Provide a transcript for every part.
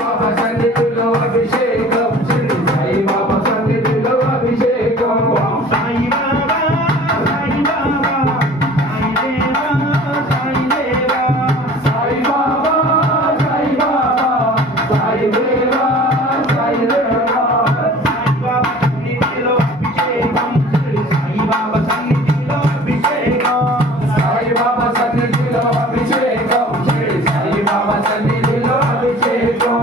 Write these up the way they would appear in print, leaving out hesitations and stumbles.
బాబా సన్నిధిలో అభిషేకం శ్రీ సాయి బాబా సన్నిధిలో అభిషేకం సాయి బాబా సాయి బాబా సాయి దేవా సాయి బాబా సాయి బాబా సాయి దేవా సాయి దేవా సాయి బాబా సన్నిధిలో అభిషేకం శ్రీ సాయి బాబా సన్నిధిలో అభిషేకం సాయి బాబా సన్నిధిలో అభిషేకం శ్రీ సాయి బాబా సన్నిధిలో అభిషేకం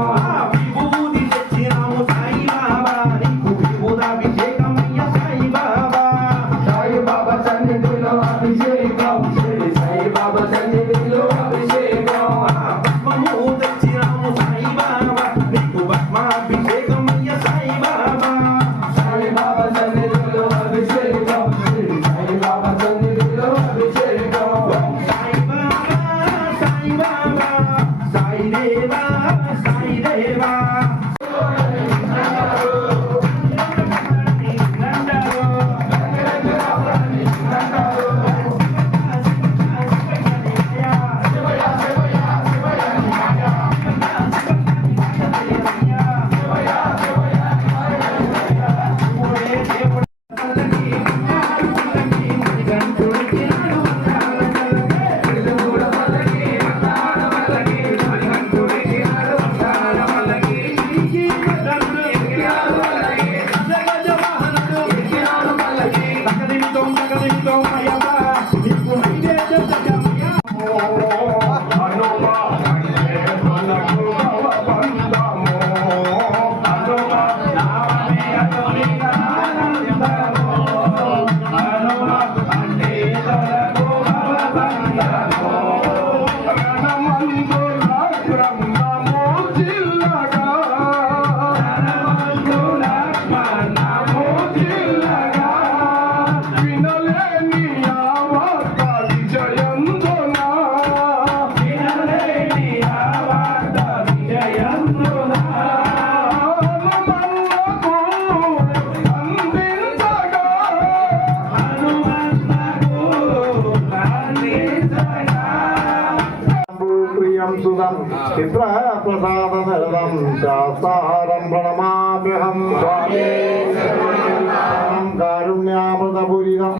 విభూతి తెచ్చినాము సాయి బాబా నీకు విభూతాభిషేకమయ్య సాయి బాబా సాయి బాబా సన్నిధిలో అభిషేకం శ్రీ సాయి బాబా సన్నిధిలో అభిషేకం భస్మము తెచ్చినాము సాయి బాబా నీకు భస్మాభిషేకమయ్య సాయి బాబా సాయి బాబా సన్నిధిలో అభిషేకం శ్రీ సాయి బాబా సన్నిధిలో అభిషేకం సాయి బాబా సాయి బాబా సాయి దేవా సాయి దేవా చిత్రప్రసాదం శాస్త్రం ప్రణమామ్యహం కారుణ్యామృతపూరితం